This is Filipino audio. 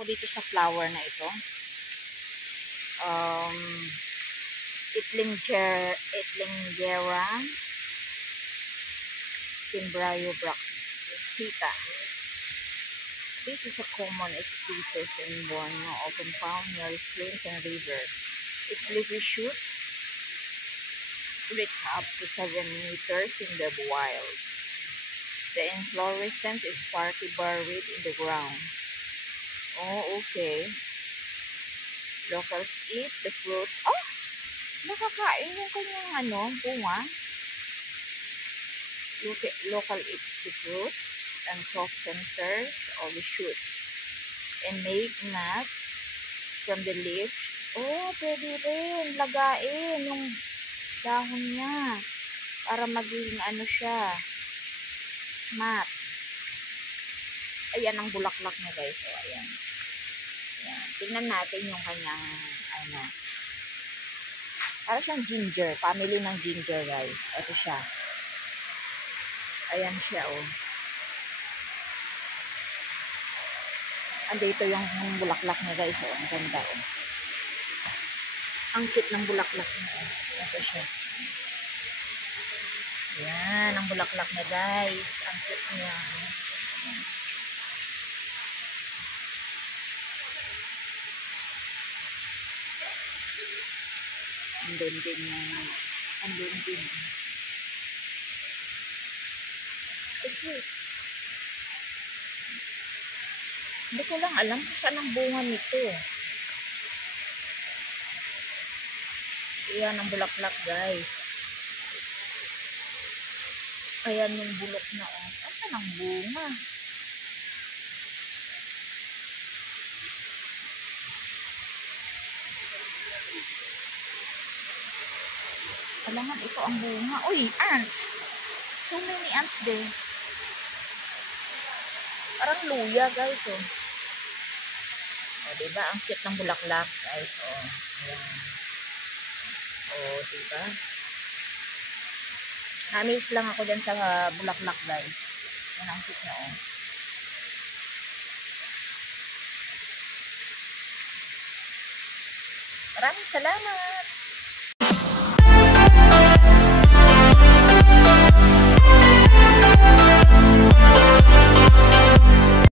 ako dito sa flower na ito. Itlingera Timbraeo bractita. This is a common species in Borneo, often found near streams and rivers. Its leafy shoots reach up to 7 meters in the wild. The inflorescence is partly buried in the ground. Oh, okay. Locals eat the fruits. Oh! Nakakain yung kanyang bunga. Local eat the fruits and soft centers of the shoots and make nuts from the leaves. Oh, pwede rin lagain yung dahon niya para maging siya, mat. Ayan ang bulaklak niya, guys. So, ayan. Ayan. Tingnan natin yung kanyang para siyang ginger, family ng ginger, guys. Ito siya. Ayan siya, oh. Andito yung bulaklak niya, guys. Oh, ang ganda, oh. Ang cute ng bulaklak niya, oh. Ito siya. Ayan, ang bulaklak niya, guys. Ang cute niya. Andun din. Kasi, hindi ko lang alam kung saan ang bunga nito. Ayan ang bulaklak, guys. Ayan yung bulok na, oh. Saan ang bunga? Alangan, ito ang bunga. Uy, ants! So many ants there. Parang luya, guys, oh. O, diba? Ang cute ng bulaklak, guys, oh. Ayan. O, diba? Namiss lang ako dyan sa bulaklak, guys. Yan ang cute na, oh. Maraming salamat!